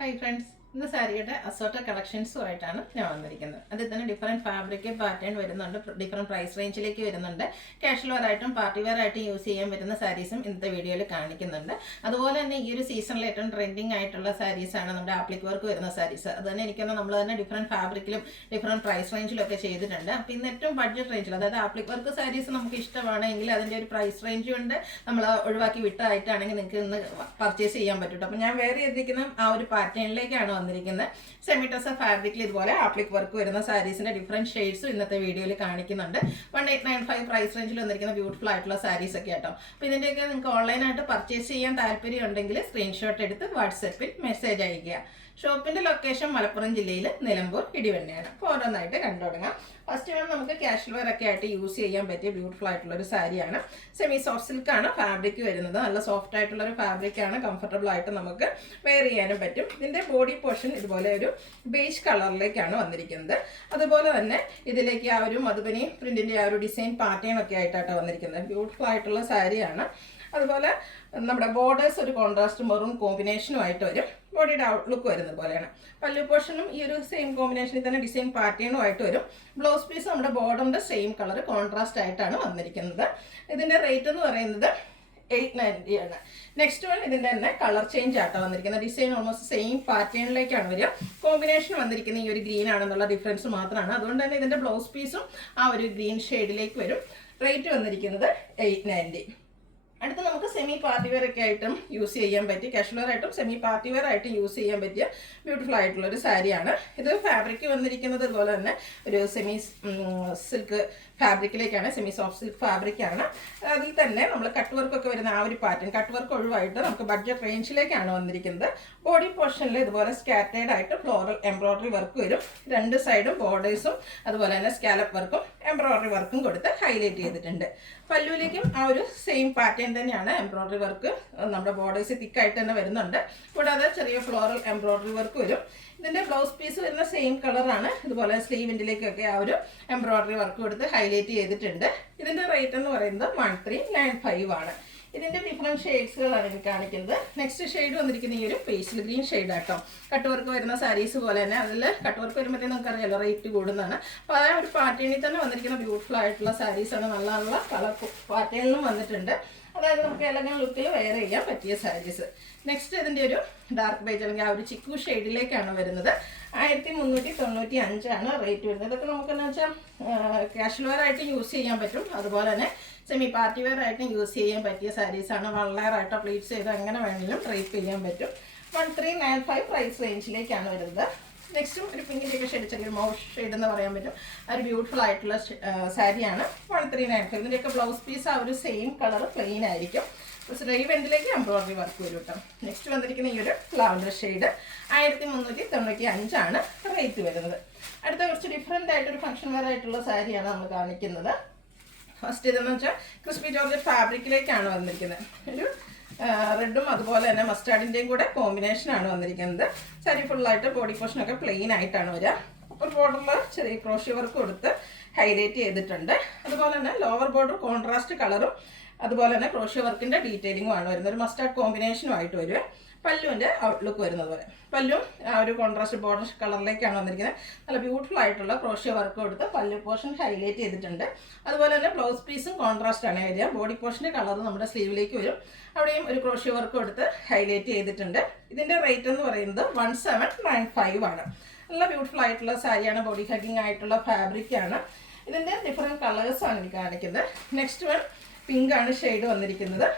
Hi friends. ഇന്ന് സാരിയുടെ assorted കളക്ഷൻസുമായിട്ടാണ് ഞാൻ വന്നിരിക്കുന്നത്. അതിൽ തന്നെ ഡിഫറെൻറ്റ് ഫാബ്രിക് പാറ്റേൺ വരുന്നുണ്ട്, ഡിഫറെൻറ്റ് പ്രൈസ് റേഞ്ചിലേക്ക് വരുന്നുണ്ട്. കാഷ്വൽ വെയർ ആയിട്ടും പാർട്ടി വെയർ ആയിട്ടും യൂസ് ചെയ്യാൻ പറ്റുന്ന സാരീസും ഇന്നത്തെ വീഡിയോയിൽ കാണിക്കുന്നുണ്ട്. അതുപോലെ തന്നെ ഈ ഒരു സീസണിൽ ഏറ്റവും ട്രെൻഡിങ് ആയിട്ടുള്ള സാരീസാണ് നമ്മുടെ ആപ്ലിക് വർക്ക് വരുന്ന സാരീസ്. അത് തന്നെ എനിക്കൊന്ന് നമ്മൾ തന്നെ ഡിഫറെൻറ്റ് ഫാബ്രിക്കിലും ഡിഫറെൻറ്റ് പ്രൈസ് റേഞ്ചിലും ഒക്കെ ചെയ്തിട്ടുണ്ട്. അപ്പോൾ ഇന്ന് ഏറ്റവും ബഡ്ജറ്റ് റേഞ്ചിൽ, അതായത് ആപ്ലിക് വർക്ക് സാരീസ് നമുക്ക് ഇഷ്ടമാണെങ്കിൽ അതിൻ്റെ ഒരു പ്രൈസ് റേഞ്ച് കൊണ്ട് നമ്മൾ ഒഴിവാക്കി വിട്ടായിട്ടാണെങ്കിൽ നിങ്ങൾക്ക് ഇന്ന് പർച്ചേസ് ചെയ്യാൻ പറ്റും. അപ്പോൾ ഞാൻ വേറെ ചെയ്തിരിക്കുന്ന ആ ഒരു പാറ്റേണിലേക്കാണ് വന്നിരിക്കുന്നത്. സെമി ടസർ ഫാബ്രിക്കിൽ ഇതുപോലെ ആപ്ലിക് വർക്ക് വരുന്ന സാരീസിന്റെ ഡിഫറെന്റ് ഷെയ്ഡ്സും ഇന്നത്തെ വീഡിയോയിൽ കാണിക്കുന്നുണ്ട്. 1895 പ്രൈസ് റേഞ്ചിൽ വന്നിരിക്കുന്ന ബ്യൂട്ടിഫുൾ ആയിട്ടുള്ള സാരീസ് ഒക്കെ കേട്ടോ. അപ്പോൾ ഇതിന്റെയൊക്കെ നിങ്ങൾക്ക് ഓൺലൈനായിട്ട് പർച്ചേസ് ചെയ്യാൻ താല്പര്യം ഉണ്ടെങ്കിൽ സ്ക്രീൻഷോട്ട് എടുത്ത് വാട്സപ്പിൽ മെസ്സേജ് അയയ്ക്കുക. ഷോപ്പിന്റെ ലൊക്കേഷൻ മലപ്പുറം ജില്ലയിൽ നിലമ്പൂർ ഇടിവണ്ണയാണ്. അപ്പോൾ ഓരോന്നായിട്ട് കണ്ടു തുടങ്ങാം. ഫസ്റ്റ് വേണം നമുക്ക് കാഷ്വൽ വെയർ ഒക്കെ ആയിട്ട് യൂസ് ചെയ്യാൻ പറ്റിയ ബ്യൂട്ടിഫുൾ ആയിട്ടുള്ള ഒരു സാരിയാണ്. സെമി സോഫ്റ്റ് സിൽക്കാണ് ഫാബ്രിക് വരുന്നത്. നല്ല സോഫ്റ്റ് ആയിട്ടുള്ള ഒരു ഫാബ്രിക്കാണ്, കംഫർട്ടബിൾ ആയിട്ട് നമുക്ക് വെയർ ചെയ്യാനും പറ്റും. ഇതിന്റെ ബോഡി പോർഷൻ ഇതുപോലെ ഒരു ബേജ് കളറിലേക്കാണ് വന്നിരിക്കുന്നത്. അതുപോലെ തന്നെ ഇതിലേക്ക് ആ ഒരു മധുബനി പ്രിന്റിന്റെ ആ ഒരു ഡിസൈൻ പാറ്റേൺ ഒക്കെ ആയിട്ടാണ് വന്നിരിക്കുന്നത്. ബ്യൂട്ടിഫുൾ ആയിട്ടുള്ള സാരിയാണ്. അതുപോലെ നമ്മുടെ ബോർഡേഴ്സ് ഒരു കോൺട്രാസ്റ്റ് മെറൂൺ കോമ്പിനേഷനുമായിട്ട് വരും. ബോഡിയുടെ ഔട്ട്ലുക്ക് വരുന്നത് പോലെയാണ്. പല്ലു പോർഷനും ഈ ഒരു സെയിം കോമ്പിനേഷനിൽ തന്നെ ഡിസൈൻ പാറ്റേണുമായിട്ട് വരും. ബ്ലൗസ് പീസ് നമ്മുടെ ബോർഡറിന്റെ സെയിം കളർ കോൺട്രാസ്റ്റ് ആയിട്ടാണ് വന്നിരിക്കുന്നത്. ഇതിന്റെ റേറ്റ് എന്ന് പറയുന്നത് 890 ആണ്. നെക്സ്റ്റ് വൺ ഇതിന്റെ തന്നെ കളർ ചേഞ്ച് ആട്ടോ വന്നിരിക്കുന്നത്. ഡിസൈൻ ഓൾമോസ്റ്റ് സെയിം പാറ്റേണിലേക്കാണ് വരിക. കോമ്പിനേഷൻ വന്നിരിക്കുന്ന ഈ ഒരു ഗ്രീൻ ആണെന്നുള്ള ഡിഫറൻസ് മാത്രമാണ്. അതുകൊണ്ട് തന്നെ ഇതിന്റെ ബ്ലൗസ് പീസും ആ ഒരു ഗ്രീൻ ഷെയ്ഡിലേക്ക് വരും. റേറ്റ് വന്നിരിക്കുന്നത് 890. അടുത്ത് നമുക്ക് സെമി പാർട്ടി വെയർ ഒക്കെ ആയിട്ടും യൂസ് ചെയ്യാൻ പറ്റിയ, കാഷ്വൽ വെയർ ആയിട്ടും സെമി പാർട്ടി വെയർ ആയിട്ടും യൂസ് ചെയ്യാൻ പറ്റിയ ബ്യൂട്ടിഫുൾ ആയിട്ടുള്ള ഒരു സാരിയാണ്. ഇത് ഫാബ്രിക് വന്നിരിക്കുന്നത് അതുപോലെ തന്നെ ഒരു സെമി സിൽക്ക് ഫാബ്രിക്കിലേക്കാണ്, സെമി സോഫ്റ്റ് സിൽക്ക് ഫാബ്രിക്കാണ്. അതിൽ തന്നെ നമ്മൾ കട്ട് വർക്ക് ഒക്കെ വരുന്ന ആ ഒരു പാറ്റേൺ, കട്ട് വർക്ക് ഒഴിവായിട്ട് നമുക്ക് ബഡ്ജറ്റ് റേഞ്ചിലേക്കാണ് വന്നിരിക്കുന്നത്. ബോഡി പോർഷനിൽ ഇതുപോലെ സ്കാറ്റേഡ് ആയിട്ട് ഫ്ലോറൽ എംബ്രോയിഡറി വർക്ക് വരും. രണ്ട് സൈഡും ബോർഡേഴ്സും അതുപോലെ തന്നെ സ്കാലപ്പ് വർക്കും എംബ്രോയിഡറി വർക്കും കൊടുത്ത് ഹൈലൈറ്റ് ചെയ്തിട്ടുണ്ട്. പല്ലുവിലേക്കും ആ ഒരു സെയിം പാറ്റേൺ തന്നെയാണ് എംബ്രോയിഡറി വർക്ക്. നമ്മുടെ ബോർഡേഴ്സ് തിക്കായിട്ട് തന്നെ വരുന്നുണ്ട്. കൂടാതെ ചെറിയ ഫ്ലോറൽ എംബ്രോയിഡറി വർക്ക് വരും. ഇതിന്റെ ബ്ലൗസ് പീസ് വരുന്ന സെയിം കളറാണ്. ഇതുപോലെ സ്ലീവിൻ്റിലേക്കൊക്കെ ആ ഒരു എംബ്രോയിഡറി വർക്ക് കൊടുത്ത് ഹൈലൈറ്റ് ചെയ്തിട്ടുണ്ട്. ഇതിന്റെ റേറ്റ് എന്ന് പറയുന്നത് 1395 ആണ്. ഇതിന്റെ ഡിഫറെന്റ് ഷെയ്ഡ്സുകളാണ് എനിക്ക് കാണിക്കുന്നത്. നെക്സ്റ്റ് ഷെയ്ഡ് വന്നിരിക്കുന്ന ഈ ഒരു പേസ്റ്റൽ ഗ്രീൻ ഷെയ്ഡ് ആട്ടോ. കട്ട് വർക്ക് വരുന്ന സാരീസ് പോലെ തന്നെ അതിൽ കട്ട് വർക്ക് വരുമ്പോഴത്തേക്കും നമുക്കറിയാലോ റേറ്റ് കൂടുന്നതാണ്. അപ്പോൾ ആ ഒരു പാറ്റേണിൽ തന്നെ വന്നിരിക്കുന്ന ബ്യൂട്ടിഫുൾ ആയിട്ടുള്ള സാരീസാണ്. നല്ല നല്ല കളർ പാറ്റേണിലും വന്നിട്ടുണ്ട്. അതായത് നമുക്ക് എലഗൻ ലുക്കിൽ വെയർ ചെയ്യാൻ പറ്റിയ സാരീസ്. നെക്സ്റ്റ് ഇതിൻ്റെ ഒരു ഡാർക്ക് ബേജ് അല്ലെങ്കിൽ ആ ഒരു ചിക്കു ഷെയ്ഡിലേക്കാണ് വരുന്നത്. 1395 ആണ് റേറ്റ് വരുന്നത്. ഇതൊക്കെ നമുക്കെന്ന് വെച്ചാൽ കാഷ്വൽ വെയർ ആയിട്ട് യൂസ് ചെയ്യാൻ പറ്റും. അതുപോലെ തന്നെ സെമി പാർട്ടി വെയർ ആയിട്ടും യൂസ് ചെയ്യാൻ പറ്റിയ സാരീസാണ്. വൺ ലെയർ ആയിട്ടോ പ്ലീറ്റ്സ് ചെയ്ത് എങ്ങനെ വേണമെങ്കിലും ഡ്രൈപ്പ് ചെയ്യാൻ പറ്റും. 1395 പ്രൈസ് റേഞ്ചിലേക്കാണ് വരുന്നത്. നെക്സ്റ്റും ഒരു പിങ്കിൻ്റെയൊക്കെ ഷെയ്ഡ്, ചെറിയ മൗഷ് ഷെയ്ഡ് എന്ന് പറയാൻ പറ്റും. ആ ഒരു ബ്യൂട്ടിഫുൾ ആയിട്ടുള്ള സാരിയാണ്. 1395. ഇതിൻ്റെയൊക്കെ ബ്ലൗസ് പീസ് ആ ഒരു സെയിം കളർ പ്ലെയിൻ ആയിരിക്കും. സ്ലീവ് എൻഡിലേക്ക് എംബ്രോയിഡറി വർക്ക് വരും കേട്ടോ. നെക്സ്റ്റ് വന്നിരിക്കുന്ന ഈ ഒരു ലാവൻഡർ ഷെയ്ഡ് 1395 ആണ് റേറ്റ് വരുന്നത്. അടുത്ത കുറച്ച് ഡിഫറെൻ്റ് ആയിട്ടൊരു ഫംഗ്ഷൻ വെയർ ആയിട്ടുള്ള സാരിയാണ് നമ്മൾ കാണിക്കുന്നത്. ഫസ്റ്റ് ഇതെന്ന് വെച്ചാൽ ക്രിസ്പി ജോർജറ്റ് ഫാബ്രിക്കിലേക്കാണ് വന്നിരിക്കുന്നത്. ഒരു റെഡും അതുപോലെ തന്നെ മസ്റ്റാർഡിൻ്റെയും കൂടെ കോമ്പിനേഷനാണ് വന്നിരിക്കുന്നത്. സാരി ഫുള്ളായിട്ട് ബോഡി പോർഷനൊക്കെ പ്ലെയിൻ ആയിട്ടാണ് വരിക. ഒരു ബോർഡറിൽ ചെറിയ ക്രോഷ്യ വർക്ക് കൊടുത്ത് ഹൈലൈറ്റ് ചെയ്തിട്ടുണ്ട്. അതുപോലെ തന്നെ ലോവർ ബോർഡർ കോൺട്രാസ്റ്റ് കളറും അതുപോലെ തന്നെ ക്രോഷ്യ വർക്കിൻ്റെ ഡീറ്റെയിലിംഗും ആണ് വരുന്നത്. ഒരു മസ്റ്റാർഡ് കോമ്പിനേഷനുമായിട്ട് വരും. പല്ലുവിൻ്റെ ഔട്ട്ലുക്ക് വരുന്നത് പോലെ പല്ലും ആ ഒരു കോൺട്രാസ്റ്റ് ബോർഡർ കളറിലേക്കാണ് വന്നിരിക്കുന്നത്. നല്ല ബ്യൂട്ടിഫുൾ ആയിട്ടുള്ള ക്രോഷ്യ വർക്ക് കൊടുത്ത് പല്ലു പോർഷൻ ഹൈലൈറ്റ് ചെയ്തിട്ടുണ്ട്. അതുപോലെ തന്നെ ബ്ലൗസ് പീസും കോൺട്രാസ്റ്റ് ആണ് വരിക. ബോഡി പോർഷൻ്റെ കളർ നമ്മുടെ സ്ലീവിലേക്ക് വരും. അവിടെയും ഒരു ക്രോഷ്യ വർക്ക് കൊടുത്ത് ഹൈലൈറ്റ് ചെയ്തിട്ടുണ്ട്. ഇതിൻ്റെ റേറ്റ് എന്ന് പറയുന്നത് 1795 ആണ്. നല്ല ബ്യൂട്ടിഫുൾ ആയിട്ടുള്ള സാരിയാണ്. ബോഡി ഹഗ്ഗിങ് ആയിട്ടുള്ള ഫാബ്രിക്കാണ്. ഇതിൻ്റെ ഡിഫറെൻറ്റ് കളേഴ്സാണ് എനിക്ക് കാണിക്കുന്നത്. നെക്സ്റ്റ് വൺ പിങ്ക് ആണ് ഷെയ്ഡ് വന്നിരിക്കുന്നത്.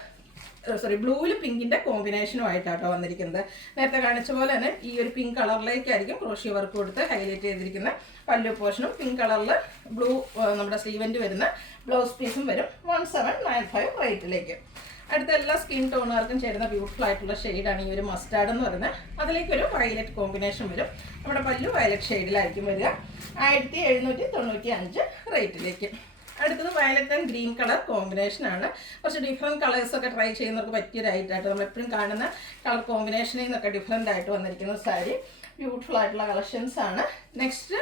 ബ്ലൂവിൽ പിങ്കിൻ്റെ കോമ്പിനേഷനുമായിട്ടാട്ടോ വന്നിരിക്കുന്നത്. നേരത്തെ കാണിച്ച പോലെ തന്നെ ഈ ഒരു പിങ്ക് കളറിലേക്കായിരിക്കും ക്രോഷ്യ വർക്ക് കൊടുത്ത് ഹൈലൈറ്റ് ചെയ്തിരിക്കുന്ന പല്ലു പോർഷനും പിങ്ക് കളറിൽ ബ്ലൂ നമ്മുടെ സ്ലീവൻ്റ് വരുന്ന ബ്ലൗസ് പീസും വരും. 1795 റേറ്റിലേക്ക്. അടുത്ത എല്ലാ സ്കിൻ ടോണുകാർക്കും ചേരുന്ന ബ്യൂട്ടിഫുൾ ആയിട്ടുള്ള ഷെയ്ഡാണ് ഈ ഒരു മസ്റ്റാർഡ് എന്ന് പറയുന്നത്. അതിലേക്കൊരു വയലറ്റ് കോമ്പിനേഷൻ വരും. നമ്മുടെ പല്ലു വയലറ്റ് ഷെയ്ഡിലായിരിക്കും വരിക. 1795 റേറ്റിലേക്ക്. അടുത്തത് വയലറ്റ് ആൻഡ് ഗ്രീൻ കളർ കോമ്പിനേഷനാണ്. കുറച്ച് ഡിഫറെൻറ്റ് കളേഴ്സൊക്കെ ട്രൈ ചെയ്യുന്നവർക്ക് പറ്റിയൊരായിട്ടായിട്ട് നമ്മളെപ്പോഴും കാണുന്ന കളർ കോമ്പിനേഷനിൽ നിന്നൊക്കെ ഡിഫറെൻ്റ് ആയിട്ട് വന്നിരിക്കുന്ന സാരി. ബ്യൂട്ടിഫുൾ ആയിട്ടുള്ള കളക്ഷൻസ് ആണ്. നെക്സ്റ്റ്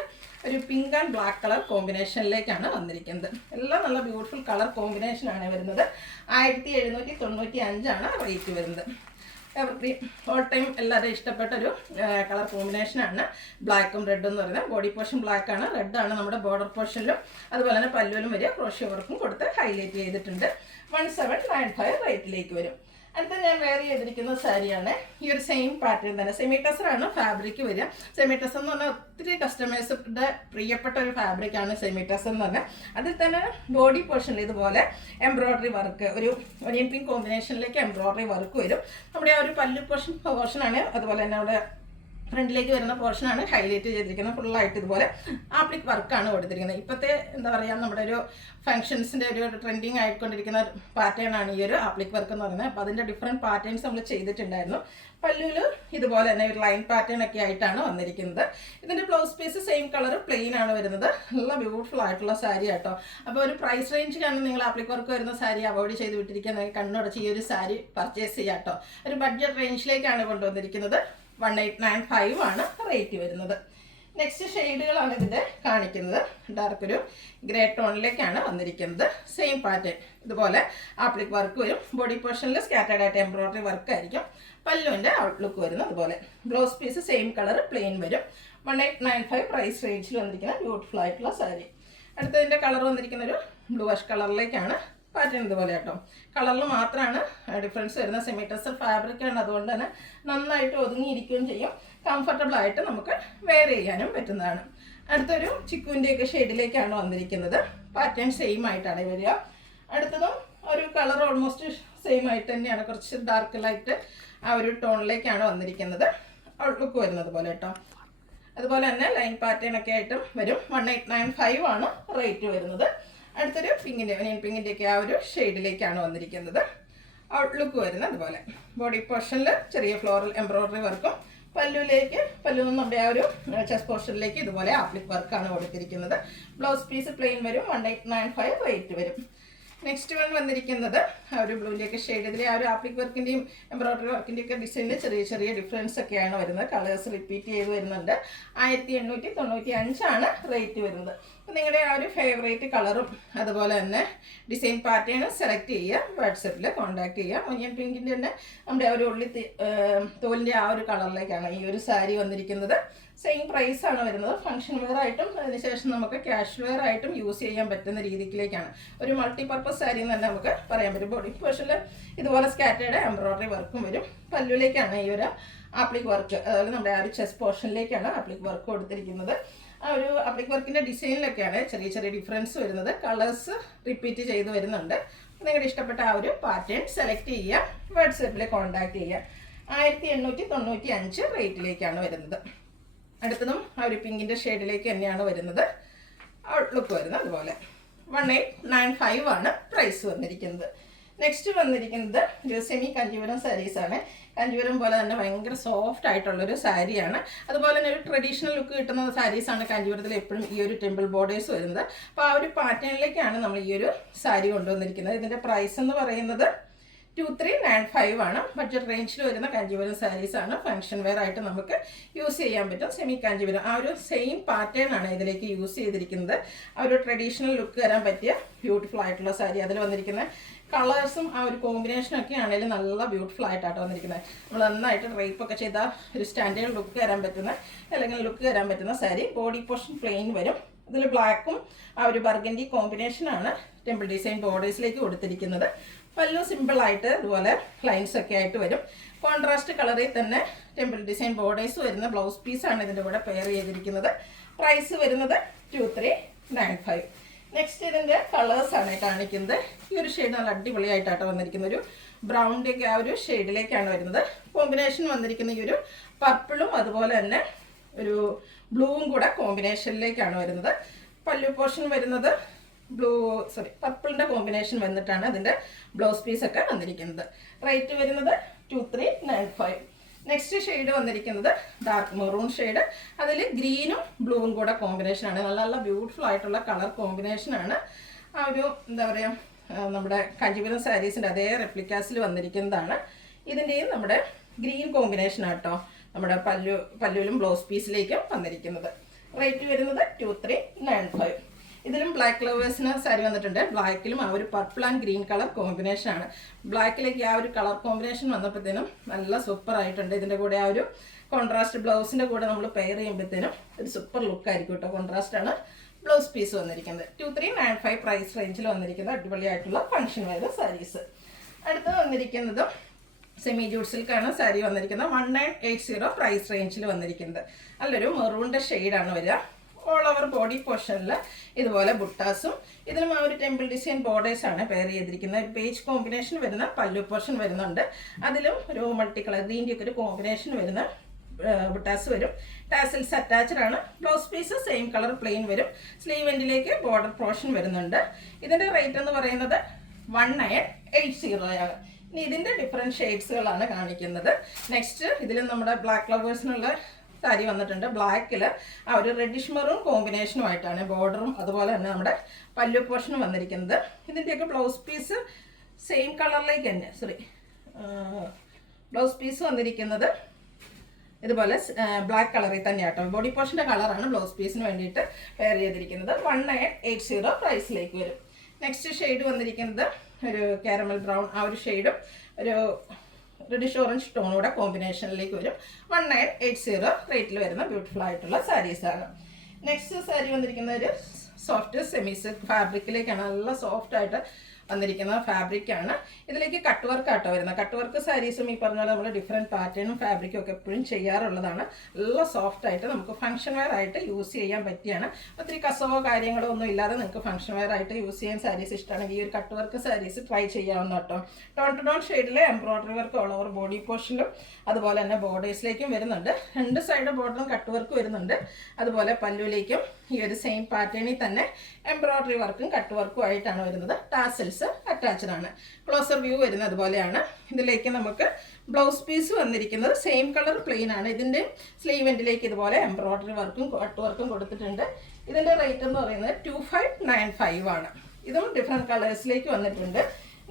ഒരു പിങ്ക് ആൻഡ് ബ്ലാക്ക് കളർ കോമ്പിനേഷനിലേക്കാണ് വന്നിരിക്കുന്നത്. എല്ലാം നല്ല ബ്യൂട്ടിഫുൾ കളർ കോമ്പിനേഷനാണ് വരുന്നത്. 1795 ആണ് റേറ്റ് വരുന്നത്. എവർഗ്രീൻ ഓൾ ടൈം എല്ലാവരും ഇഷ്ടപ്പെട്ടൊരു കളർ കോമ്പിനേഷനാണ് ബ്ലാക്കും റെഡും എന്ന് പറയുന്നത്. ബോഡി പോർഷൻ ബ്ലാക്കാണ്, റെഡാണ് നമ്മുടെ ബോർഡർ പോർഷനിലും അതുപോലെ തന്നെ പല്ലുവിലും വരിക. ക്രോഷ്യോ വർക്കും കൊടുത്ത് ഹൈലൈറ്റ് ചെയ്തിട്ടുണ്ട്. 1795 റേറ്റിലേക്ക് വരും. അടുത്ത ഞാൻ വെയർ ചെയ്തിരിക്കുന്ന സാരിയാണ്. ഈ ഒരു സെയിം പാറ്റേൺ തന്നെ, സെമി ടെസറാണ് ഫാബ്രിക് വരിക. സെമി ടെസർ എന്ന് പറഞ്ഞാൽ ഒത്തിരി കസ്റ്റമേഴ്സിന്റെ പ്രിയപ്പെട്ട ഒരു ഫാബ്രിക്കാണ് സെമി ടെസർ എന്ന് പറഞ്ഞാൽ. അതിൽ തന്നെ ബോഡി പോർഷനിൽ ഇതുപോലെ എംബ്രോയ്ഡറി വർക്ക്, ഒരു ഒനിയൻ പിങ്ക് കോമ്പിനേഷനിലേക്ക് എംബ്രോയ്ഡറി വർക്ക് വരും. നമ്മുടെ ആ ഒരു പല്ലു പോർഷനാണ്, അതുപോലെ തന്നെ അവിടെ ഫ്രണ്ടിലേക്ക് വരുന്ന പോർഷനാണ് ഹൈലൈറ്റ് ചെയ്തിരിക്കുന്നത്. ഫുള്ളായിട്ട് ഇതുപോലെ ആപ്ലിക് വർക്കാണ് കൊടുത്തിരിക്കുന്നത്. ഇപ്പോഴത്തെ എന്താ പറയുക, നമ്മുടെ ഒരു ഫംഗ്ഷൻസിൻ്റെ ഒരു ട്രെൻഡിങ് ആയിക്കൊണ്ടിരിക്കുന്ന പാറ്റേൺ ആണ് ഈ ഒരു ആപ്ലിക് വർക്ക് എന്ന് പറയുന്നത്. അപ്പോൾ അതിൻ്റെ ഡിഫറെൻറ്റ് പാറ്റേൺസ് നമ്മൾ ചെയ്തിട്ടുണ്ടായിരുന്നു. പല്ലുവിൽ ഇതുപോലെ തന്നെ ഒരു ലൈൻ പാറ്റേൺ ഒക്കെ ആയിട്ടാണ് വന്നിരിക്കുന്നത്. ഇതിൻ്റെ blouse piece same colour plain ആണ് വരുന്നത്. നല്ല ബ്യൂട്ടിഫുൾ ആയിട്ടുള്ള സാരി കേട്ടോ. അപ്പോൾ ഒരു പ്രൈസ് റേഞ്ചിലാണ് നിങ്ങൾ ആപ്ലിക് വർക്ക് വരുന്ന സാരി അവോയ്ഡ് ചെയ്ത് വിട്ടിരിക്കുന്നത്, കണ്ണുടച്ച് ഈ ഒരു സാരി പർച്ചേസ് ചെയ്യാം കേട്ടോ. ഒരു ബഡ്ജറ്റ് റേഞ്ചിലേക്കാണ് കൊണ്ടുവന്നിരിക്കുന്നത്. 1895 ആണ് റേറ്റ് വരുന്നത്. നെക്സ്റ്റ് ഷെയ്ഡുകളാണ് ഇതിൻ്റെ കാണിക്കുന്നത്. ഡാർക്ക് ഒരു ഗ്രേ ടോണിലേക്കാണ് വന്നിരിക്കുന്നത്. സെയിം പാറ്റേൺ ഇതുപോലെ ആപ്ലിക് വർക്ക് വരും. ബോഡി പോർഷനിൽ സ്കാറ്റേഡ് ആയിട്ട് എംബ്രോയ്ഡറി വർക്ക് ആയിരിക്കും. പല്ലുവിൻ്റെ ഔട്ട്ലുക്ക് വരുന്നത് അതുപോലെ. Blouse piece same colour plain വരും. 1895 പ്രൈസ് റേഞ്ചിൽ വന്നിരിക്കുന്ന ബ്യൂട്ടിഫുൾ ആയിട്ടുള്ള സാരി. അടുത്തതിൻ്റെ കളർ വന്നിരിക്കുന്ന ഒരു ബ്ലൂ വാഷ് കളറിലേക്കാണ്. പാറ്റേൺ ഇതുപോലെ കേട്ടോ. കളറിൽ മാത്രമാണ് ഡിഫറൻസ് വരുന്നത്. സെമി ടെസർ ഫാബ്രിക്കാണ്, അതുകൊണ്ട് തന്നെ നന്നായിട്ട് ഒതുങ്ങിയിരിക്കുകയും ചെയ്യും. കംഫർട്ടബിൾ ആയിട്ട് നമുക്ക് വെയർ ചെയ്യാനും പറ്റുന്നതാണ്. അടുത്തൊരു ചിക്കുവിൻ്റെയൊക്കെ ഷെയ്ഡിലേക്കാണ് വന്നിരിക്കുന്നത്. പാറ്റേൺ സെയിം ആയിട്ടാണ് വരിക. അടുത്തതും ഒരു കളർ ഓൾമോസ്റ്റ് സെയിം ആയിട്ട് തന്നെയാണ്, കുറച്ച് ഡാർക്ക് ലൈറ്റ് ആ ഒരു ടോണിലേക്കാണ് വന്നിരിക്കുന്നത്. ഔട്ട്ലുക്ക് വരുന്നത് പോലെ കേട്ടോ. അതുപോലെ തന്നെ ലൈൻ പാറ്റേൺ ഒക്കെ ആയിട്ടും വരും. 1895 ആണ് റേറ്റ് വരുന്നത്. അടുത്തൊരു പിങ്കിൻ്റെ, ഒനിയൻ പിങ്കിൻ്റെ ഒക്കെ ആ ഒരു ഷെയ്ഡിലേക്കാണ് വന്നിരിക്കുന്നത്. ഔട്ട്ലുക്ക് വരുന്നത് അതുപോലെ. ബോഡി പോർഷനിൽ ചെറിയ ഫ്ലോറൽ എംബ്രോയ്ഡറി വർക്കും, പല്ലുവിൽ നമ്മുടെ ആ ഒരു ചെസ്റ്റ് പോർഷനിലേക്ക് ഇതുപോലെ ആപ്ലിക് വർക്കാണ് കൊടുത്തിരിക്കുന്നത്. ബ്ലൗസ് പീസ് പ്ലെയിൻ വരും. 1895 റേറ്റ് വരും. നെക്സ്റ്റ് വൺ വന്നിരിക്കുന്നത് ആ ഒരു ബ്ലൂവിൻ്റെയൊക്കെ ഷെയ്ഡ്. ഇതിൽ ആ ഒരു ആപ്ലിക് വർക്കിൻ്റെയും എംബ്രോയ്ഡറി വർക്കിൻ്റെയൊക്കെ ഡിസൈനിൽ ചെറിയ ചെറിയ ഡിഫറൻസ് ഒക്കെയാണ് വരുന്നത്. കളേഴ്സ് റിപ്പീറ്റ് ചെയ്ത് വരുന്നുണ്ട്. 1895 ആണ് റേറ്റ് വരുന്നത്. അപ്പം നിങ്ങളുടെ ആ ഒരു ഫേവറേറ്റ് കളറും അതുപോലെ തന്നെ ഡിസൈൻ പാറ്റേണും സെലക്ട് ചെയ്യുക. വാട്സപ്പിൽ കോൺടാക്ട് ചെയ്യുക. ഒനിയൻ പിങ്കിൻ്റെ തന്നെ നമ്മുടെ ആ ഒരു തോലിൻ്റെ ആ ഒരു കളറിലേക്കാണ് ഈ ഒരു സാരി വന്നിരിക്കുന്നത്. സെയിം പ്രൈസ് ആണ് വരുന്നത്. ഫംഗ്ഷൻ വെയർ ആയിട്ടും അതിനുശേഷം നമുക്ക് ക്യാഷ് വെയർ ആയിട്ടും യൂസ് ചെയ്യാൻ പറ്റുന്ന രീതിയിലേക്കാണ്. ഒരു മൾട്ടിപർപ്പസ് സാരി എന്ന് തന്നെ നമുക്ക് പറയാൻ പറ്റും. ബോഡി പോർഷനിൽ ഇതുപോലെ സ്കാറ്റേഡ് എംബ്രോയ്ഡറി വർക്കും വരും. പല്ലുവിലേക്കാണ് ഈ ഒരു ആപ്ലിക് വർക്ക്, അതുപോലെ നമ്മുടെ ആ ഒരു ചെസ്റ്റ് പോർഷനിലേക്കാണ് ആപ്ലിക് വർക്ക് കൊടുത്തിരിക്കുന്നത്. ആ ഒരു ആപ്ലിക് വർക്കിൻ്റെ ഡിസൈനിലൊക്കെയാണ് ചെറിയ ചെറിയ ഡിഫറൻസ് വരുന്നത്. കളേഴ്സ് റിപ്പീറ്റ് ചെയ്ത് വരുന്നുണ്ട്. നിങ്ങളുടെ ഇഷ്ടപ്പെട്ട ആ ഒരു പാറ്റേൺ സെലക്ട് ചെയ്യുക. വാട്സപ്പിൽ കോൺടാക്ട് ചെയ്യുക. 1895 റേറ്റിലേക്കാണ് വരുന്നത്. അടുത്തതും ആ ഒരു പിങ്കിൻ്റെ ഷെയ്ഡിലേക്ക് തന്നെയാണ് വരുന്നത്. ഔട്ട്ലുക്ക് വരുന്നത് അതുപോലെ. 1895 ആണ് പ്രൈസ് വന്നിരിക്കുന്നത്. നെക്സ്റ്റ് വന്നിരിക്കുന്നത് ഒരു സെമി കഞ്ചീവരം സാരീസാണ്. കഞ്ചീവരം പോലെ തന്നെ ഭയങ്കര സോഫ്റ്റ് ആയിട്ടുള്ളൊരു സാരിയാണ്. അതുപോലെ തന്നെ ഒരു ട്രഡീഷണൽ ലുക്ക് കിട്ടുന്ന സാരീസാണ് കാഞ്ചീപുരത്തിൽ എപ്പോഴും ഈ ഒരു ടെമ്പിൾ ബോർഡേഴ്സ് വരുന്നത്. അപ്പോൾ ആ ഒരു പാറ്റേണിലേക്കാണ് നമ്മൾ ഈ ഒരു സാരി കൊണ്ടുവന്നിരിക്കുന്നത്. ഇതിൻ്റെ പ്രൈസ് എന്ന് പറയുന്നത് 2395 ആണ്. ബഡ്ജറ്റ് റേഞ്ചിൽ വരുന്ന കാഞ്ചീപുരം സാരീസാണ്. ഫംഗ്ഷൻ വെയർ ആയിട്ട് നമുക്ക് യൂസ് ചെയ്യാൻ പറ്റും. സെമി കാഞ്ചീപുരം ആ ഒരു സെയിം പാറ്റേൺ ആണ് ഇതിലേക്ക് യൂസ് ചെയ്തിരിക്കുന്നത്. ആ ഒരു ട്രഡീഷണൽ ലുക്ക് വരാൻ പറ്റിയ ബ്യൂട്ടിഫുൾ ആയിട്ടുള്ള സാരി. അതിൽ വന്നിരിക്കുന്ന കളേഴ്സും ആ ഒരു കോമ്പിനേഷനും ഒക്കെ ആണെങ്കിലും നല്ല ബ്യൂട്ടിഫുൾ ആയിട്ടാണ് വന്നിരിക്കുന്നത്. നമ്മൾ നന്നായിട്ട് ഡ്രൈപ്പൊക്കെ ചെയ്താൽ ഒരു സ്റ്റാൻഡേർഡ് ലുക്ക് വരാൻ പറ്റുന്ന, അല്ലെങ്കിൽ ലുക്ക് വരാൻ പറ്റുന്ന സാരി. ബോഡി പോർഷൻ പ്ലെയിൻ വരും. ഇതിൽ ബ്ലാക്കും ആ ഒരു ബർഗൻഡി കോമ്പിനേഷനാണ് ടെമ്പിൾ ഡിസൈൻ ബോർഡേഴ്സിലേക്ക് കൊടുത്തിരിക്കുന്നത്. പല്ലു സിമ്പിളായിട്ട് ഇതുപോലെ ലൈൻസ് ഒക്കെ ആയിട്ട് വരും. കോൺട്രാസ്റ്റ് കളറിൽ തന്നെ ടെമ്പിൾ ഡിസൈൻ ബോർഡേഴ്സ് വരുന്ന ബ്ലൗസ് പീസാണ് ഇതിൻ്റെ കൂടെ പെയർ ചെയ്തിരിക്കുന്നത്. പ്രൈസ് വരുന്നത് 2395. നെക്സ്റ്റ് ഇതിൻ്റെ കളേഴ്സാണ് കാണിക്കുന്നത്. ഈ ഒരു ഷെയ്ഡ് നല്ല അടിപൊളിയായിട്ടാണ് വന്നിരിക്കുന്നത്. ഒരു ബ്രൗണിൻ്റെയൊക്കെ ആ ഒരു ഷെയ്ഡിലേക്കാണ് വരുന്നത്. കോമ്പിനേഷൻ വന്നിരിക്കുന്ന ഈ ഒരു പർപ്പിളും അതുപോലെ തന്നെ ഒരു ബ്ലൂവും കൂടെ കോമ്പിനേഷനിലേക്കാണ് വരുന്നത്. പല്ലു പോർഷൻ വരുന്നത് പർപ്പിളിൻ്റെ കോമ്പിനേഷൻ വന്നിട്ടാണ് അതിൻ്റെ ബ്ലൗസ് പീസൊക്കെ വന്നിരിക്കുന്നത്. റേറ്റ് വരുന്നത് 2395. നെക്സ്റ്റ് ഷെയ്ഡ് വന്നിരിക്കുന്നത് ഡാർക്ക് മെറൂൺ ഷെയ്ഡ്. അതിൽ ഗ്രീനും ബ്ലൂവും കൂടെ കോമ്പിനേഷനാണ്. നല്ല നല്ല ബ്യൂട്ടിഫുൾ ആയിട്ടുള്ള കളർ കോമ്പിനേഷനാണ്. ആ ഒരു എന്താ പറയുക, നമ്മുടെ കാഞ്ചീപുരം സാരീസിൻ്റെ അതേ റെപ്ലിക്കാസിൽ വന്നിരിക്കുന്നതാണ്. ഇതിൻ്റെയും നമ്മുടെ ഗ്രീൻ കോമ്പിനേഷനാണ് കേട്ടോ നമ്മുടെ പല്ലുവിലും ബ്ലൗസ് പീസിലേക്കും വന്നിരിക്കുന്നത്. റേറ്റ് വരുന്നത് 2395. ഇതിലും ബ്ലാക്ക് ലവേഴ്സിന് സാരി വന്നിട്ടുണ്ട്. ബ്ലാക്കിലും ആ ഒരു purple and green colour combination ആണ്. ബ്ലാക്കിലേക്ക് ആ ഒരു കളർ കോമ്പിനേഷൻ വന്നപ്പോഴത്തേനും നല്ല സൂപ്പർ ആയിട്ടുണ്ട്. ഇതിൻ്റെ കൂടെ ആ ഒരു കോൺട്രാസ്റ്റ് ബ്ലൗസിൻ്റെ കൂടെ നമ്മൾ പെയർ ചെയ്യുമ്പോഴത്തേനും ഒരു സൂപ്പർ ലുക്ക് ആയിരിക്കും കേട്ടോ. കോൺട്രാസ്റ്റ് ആണ് ബ്ലൗസ് പീസ് വന്നിരിക്കുന്നത്. 2395 പ്രൈസ് റേഞ്ചിൽ വന്നിരിക്കുന്നത് അടിപൊളിയായിട്ടുള്ള ഫംഗ്ഷൻ വെയർ സാരീസ്. അടുത്ത് വന്നിരിക്കുന്നത് സെമി ജൂട്ട് സിൽക്കാണ് സാരി വന്നിരിക്കുന്നത്. 1980 പ്രൈസ് റേഞ്ചിൽ വന്നിരിക്കുന്നത്. നല്ലൊരു മെറൂണിൻ്റെ ഷെയ്ഡാണ് വരിക. ഓൾ ഓവർ ബോഡി പോർഷനിൽ ഇതുപോലെ ബുട്ടാസും ഇതിലും ആ ഒരു ടെമ്പിൾ ഡിസൈൻ ബോർഡേഴ്സാണ് പെയർ ചെയ്തിരിക്കുന്നത്. ഒരു പേജ് കോമ്പിനേഷൻ വരുന്ന പല്ലു പോർഷൻ വരുന്നുണ്ട്. അതിലും ഒരു മൾട്ടി കളർ ഗ്രീൻ്റെ ഒക്കെ ഒരു കോമ്പിനേഷൻ വരുന്ന ബുട്ടാസ് വരും. ടാസിൽസ് അറ്റാച്ച്ഡ് ആണ്. Blouse piece same colour plain വരും. സ്ലീവ് എൻഡിലേക്ക് ബോർഡർ പോർഷൻ വരുന്നുണ്ട്. ഇതിൻ്റെ റേറ്റ് എന്ന് പറയുന്നത് 1980 ആണ്. ഇനി ഇതിൻ്റെ ഡിഫറെൻറ്റ് ഷെയ്ഡ്സുകളാണ് കാണിക്കുന്നത്. നെക്സ്റ്റ് ഇതിൽ നമ്മുടെ ബ്ലാക്ക് ലവേഴ്സിനുള്ള സാരി വന്നിട്ടുണ്ട്. ബ്ലാക്കിൽ ആ ഒരു റെഡിഷ് മെറൂൺ കോമ്പിനേഷനുമായിട്ടാണ് ബോർഡറും അതുപോലെ തന്നെ നമ്മുടെ പല്ലു പോർഷനും വന്നിരിക്കുന്നത്. ഇതിൻ്റെയൊക്കെ ബ്ലൗസ് പീസ് സെയിം കളറിലേക്ക് തന്നെ ബ്ലൗസ് പീസ് വന്നിരിക്കുന്നത് ഇതുപോലെ ബ്ലാക്ക് കളറിൽ തന്നെയാട്ടോ. ബോഡി പോർഷൻ്റെ കളറാണ് ബ്ലൗസ് പീസിന് വേണ്ടിയിട്ട് പെയർ ചെയ്തിരിക്കുന്നത്. 1980 പ്രൈസിലേക്ക് വരും. നെക്സ്റ്റ് ഷെയ്ഡ് വന്നിരിക്കുന്നത് ഒരു കാരമൽ ബ്രൗൺ ആ ഒരു ഷെയ്ഡും ഒരു റെഡിഷ് ഓറഞ്ച് ടോണൂടെ കോമ്പിനേഷനിലേക്ക് വരും. 1980 റേറ്റിൽ വരുന്ന ബ്യൂട്ടിഫുൾ ആയിട്ടുള്ള സാരീസാണ്. നെക്സ്റ്റ് സാരി വന്നിരിക്കുന്ന ഒരു സോഫ്റ്റ് സെമി സിൽക്ക് ഫാബ്രിക്കിലേക്കാണ്. നല്ല സോഫ്റ്റ് ആയിട്ട് വന്നിരിക്കുന്ന ഫാബ്രിക്കാണ്. ഇതിലേക്ക് കട്ട് വർക്ക് ആട്ടോ വരുന്നത്. കട്ട് വർക്ക് സാരീസും ഈ പറഞ്ഞ പോലെ നമ്മൾ ഡിഫറെൻറ്റ് പാറ്റേണും ഫാബ്രിക്കും ഒക്കെ എപ്പോഴും ചെയ്യാറുള്ളതാണ്. നല്ല സോഫ്റ്റ് ആയിട്ട് നമുക്ക് ഫംഗ്ഷൻ വെയർ ആയിട്ട് യൂസ് ചെയ്യാൻ പറ്റിയാണ്. ഒത്തിരി കസവോ കാര്യങ്ങളോ ഒന്നും ഇല്ലാതെ നിങ്ങൾക്ക് ഫംഗ്ഷൻ വെയർ ആയിട്ട് യൂസ് ചെയ്യാൻ സാരീസ് ഇഷ്ടമാണെങ്കിൽ ഈ ഒരു കട്ട് വർക്ക് സാരീസ് ട്രൈ ചെയ്യാവുന്ന കേട്ടോ. ടോൺ ടു ടോൺ ഷെയ്ഡിലെ embroidery work all over body പോർഷനിലും അതുപോലെ തന്നെ ബോർഡേഴ്സിലേക്കും വരുന്നുണ്ട്. രണ്ട് സൈഡ് ബോർഡറും കട്ട് വർക്ക് വരുന്നുണ്ട്. അതുപോലെ പല്ലുവിലേക്കും ഈ ഒരു സെയിം പാറ്റേണിൽ തന്നെ എംബ്രോയ്ഡറി വർക്കും കട്ട് വർക്കും ആയിട്ടാണ് വരുന്നത്. ടാസൽസ് അറ്റാച്ച്ഡ് ആണ്. ക്ലോസർ വ്യൂ വരുന്നത് അതുപോലെയാണ്. ഇതിലേക്ക് നമുക്ക് ബ്ലൗസ് പീസ് വന്നിരിക്കുന്നത് സെയിം കളർ പ്ലെയിൻ ആണ്. ഇതിൻ്റെ സ്ലീവ് എൻഡിലേക്ക് ഇതുപോലെ എംബ്രോയ്ഡറി വർക്കും കട്ട് വർക്കും കൊടുത്തിട്ടുണ്ട്. ഇതിൻ്റെ റേറ്റ് എന്ന് പറയുന്നത് 2595 ആണ്. ഇതും ഡിഫറെൻറ്റ് കളേഴ്സിലേക്ക് വന്നിട്ടുണ്ട്.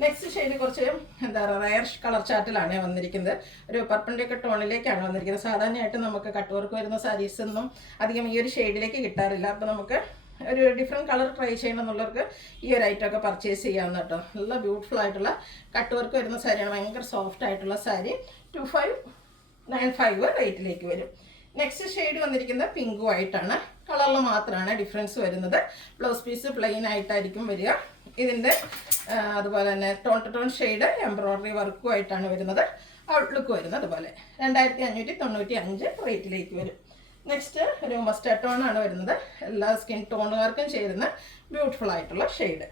നെക്സ്റ്റ് ഷെയ്ഡ് കുറച്ച് എന്താ പറയുക റയർ കളർ ചാർട്ടിലാണ് വന്നിരിക്കുന്നത്. ഒരു പർപ്പിളിൻ്റെ ഒക്കെ ടോണിലേക്കാണ് വന്നിരിക്കുന്നത്. സാധാരണയായിട്ട് നമുക്ക് കട്ട് വർക്ക് വരുന്ന സാരീസൊന്നും അധികം ഈ ഒരു ഷെയ്ഡിലേക്ക് കിട്ടാറില്ല. അപ്പോൾ നമുക്ക് ഒരു ഡിഫറെൻറ്റ് കളർ ട്രൈ ചെയ്യണം എന്നുള്ളവർക്ക് ഈ ഒരു ഐറ്റമൊക്കെ പർച്ചേസ് ചെയ്യാവുന്ന കേട്ടോ. നല്ല ബ്യൂട്ടിഫുൾ ആയിട്ടുള്ള കട്ട് വർക്ക് വരുന്ന സാരിയാണ്. ഭയങ്കര സോഫ്റ്റ് ആയിട്ടുള്ള സാരി. 2595 റേറ്റിലേക്ക് വരും. നെക്സ്റ്റ് ഷെയ്ഡ് വന്നിരിക്കുന്നത് പിങ്കും ആയിട്ടാണ്. കളറിൽ മാത്രമാണ് ഡിഫറൻസ് വരുന്നത്. ബ്ലൗസ് പീസ് പ്ലെയിൻ ആയിട്ടായിരിക്കും വരിക. ഇതിൻ്റെ അതുപോലെ തന്നെ tone to tone shade embroidery വർക്കും ആയിട്ടാണ് വരുന്നത്. ഔട്ട്ലുക്ക് വരുന്നത് അതുപോലെ 2595 റേറ്റിലേക്ക് വരും. നെക്സ്റ്റ് ഒരു മസ്റ്റാർഡ് ടോൺ ആണ് വരുന്നത്. എല്ലാ സ്കിൻ ടോണുകാർക്കും ചേരുന്ന ബ്യൂട്ടിഫുൾ ആയിട്ടുള്ള ഷെയ്ഡ്.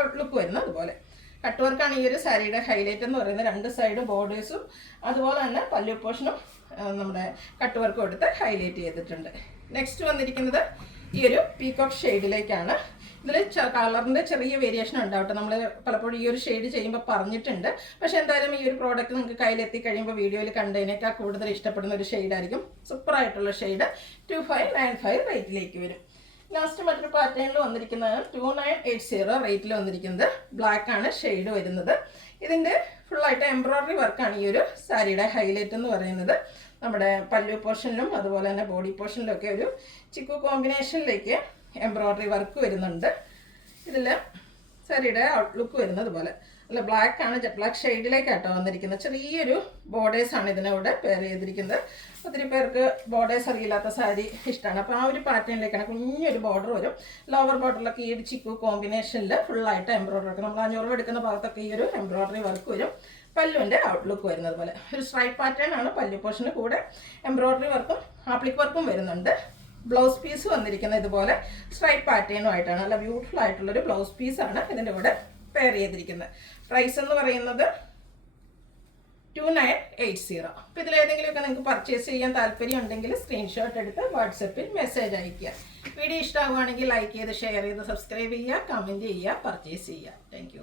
ഔട്ട്ലുക്ക് വരുന്നത് അതുപോലെ. കട്ട് വർക്കാണ് ഈ ഒരു സാരിയുടെ ഹൈലൈറ്റ് എന്ന് പറയുന്നത്. രണ്ട് സൈഡ് ബോർഡേഴ്സും അതുപോലെ തന്നെ പല്ലു പോർഷനും നമ്മുടെ കട്ട് വർക്കും എടുത്ത് ഹൈലൈറ്റ് ചെയ്തിട്ടുണ്ട്. നെക്സ്റ്റ് വന്നിരിക്കുന്നത് ഈ ഒരു പീകോക്ക് ഷെയ്ഡിലേക്കാണ്. ഇതിൽ കളറിൻ്റെ ചെറിയ വേരിയേഷൻ ഉണ്ടാവട്ടെ. നമ്മൾ പലപ്പോഴും ഈ ഒരു ഷെയ്ഡ് ചെയ്യുമ്പോൾ പറഞ്ഞിട്ടുണ്ട്. പക്ഷേ എന്തായാലും ഈ ഒരു പ്രോഡക്റ്റ് നിങ്ങൾക്ക് കയ്യിലെത്തി കഴിയുമ്പോൾ വീഡിയോയിൽ കണ്ടതിനേക്കാൾ കൂടുതൽ ഇഷ്ടപ്പെടുന്ന ഒരു ഷെയ്ഡായിരിക്കും. സൂപ്പറായിട്ടുള്ള ഷെയ്ഡ്. 2595 റേറ്റിലേക്ക് വരും. ലാസ്റ്റ് മറ്റൊരു പാറ്റേണിൽ വന്നിരിക്കുന്നത് 2980 റേറ്റിൽ വന്നിരിക്കുന്നത്. ബ്ലാക്ക് ആണ് ഷെയ്ഡ് വരുന്നത്. ഇതിൻ്റെ ഫുള്ളായിട്ട് എംബ്രോയ്ഡറി വർക്കാണ് ഈ ഒരു സാരിയുടെ ഹൈലൈറ്റ് എന്ന് പറയുന്നത്. നമ്മുടെ പല്ലു പോർഷനിലും അതുപോലെ തന്നെ ബോഡി പോർഷനിലും ഒക്കെ ഒരു ചിക്കു കോമ്പിനേഷനിലേക്ക് എംബ്രോയ്ഡറി വർക്ക് വരുന്നുണ്ട്. ഇതിൽ സാരിയുടെ ഔട്ട്ലുക്ക് വരുന്നത് പോലെ അല്ല ബ്ലാക്ക് ആണ്. ജെറ്റ് ബ്ലാക്ക് ഷെയ്ഡിലേക്കാട്ടോ വന്നിരിക്കുന്നത്. ചെറിയൊരു ബോർഡേഴ്സാണ് ഇതിനോട് പെയർ ചെയ്തിരിക്കുന്നത്. ഒത്തിരി പേർക്ക് ബോർഡേഴ്സ് അറിയില്ലാത്ത സാരി ഇഷ്ടമാണ്. അപ്പോൾ ആ ഒരു പാറ്റേണിലേക്കാണ്. കുഞ്ഞൊരു ബോർഡർ വരും. ലോവർ ബോർഡറിലൊക്കെ ഈ ഒരു ചിക്കു കോമ്പിനേഷനിൽ ഫുള്ളായിട്ട് എംബ്രോയ്ഡറി വർക്ക്. നമ്മൾ 500 എടുക്കുന്ന ഭാഗത്തൊക്കെ ഈ ഒരു എംബ്രോയ്ഡറി വർക്ക് വരും. പല്ലുവിൻ്റെ ഔട്ട്ലുക്ക് വരുന്നത് പോലെ ഒരു സ്ട്രൈപ്പ് പാറ്റേൺ ആണ്. പല്ലു പോർഷന് കൂടെ എംബ്രോയ്ഡറി വർക്കും ആപ്ലിക് വർക്കും വരുന്നുണ്ട്. ബ്ലൗസ് പീസ് വന്നിരിക്കുന്നത് ഇതുപോലെ സ്ട്രൈപ്പ് പാറ്റേണും ആയിട്ടാണ്. നല്ല ബ്യൂട്ടിഫുൾ ആയിട്ടുള്ളൊരു ബ്ലൗസ് പീസാണ് ഇതിൻ്റെ കൂടെ പെയർ ചെയ്തിരിക്കുന്നത്. പ്രൈസ് എന്ന് പറയുന്നത് 2980. അപ്പോൾ ഇതിലേതെങ്കിലുമൊക്കെ നിങ്ങൾക്ക് പർച്ചേസ് ചെയ്യാൻ താല്പര്യം ഉണ്ടെങ്കിൽ സ്ക്രീൻഷോട്ട് എടുത്ത് വാട്സപ്പിൽ മെസ്സേജ് അയയ്ക്കുക. വീഡിയോ ഇഷ്ടമാകുകയാണെങ്കിൽ ലൈക്ക് ചെയ്ത് ഷെയർ ചെയ്ത് സബ്സ്ക്രൈബ് ചെയ്യുക, കമൻറ്റ് ചെയ്യുക, പർച്ചേസ് ചെയ്യുക. താങ്ക്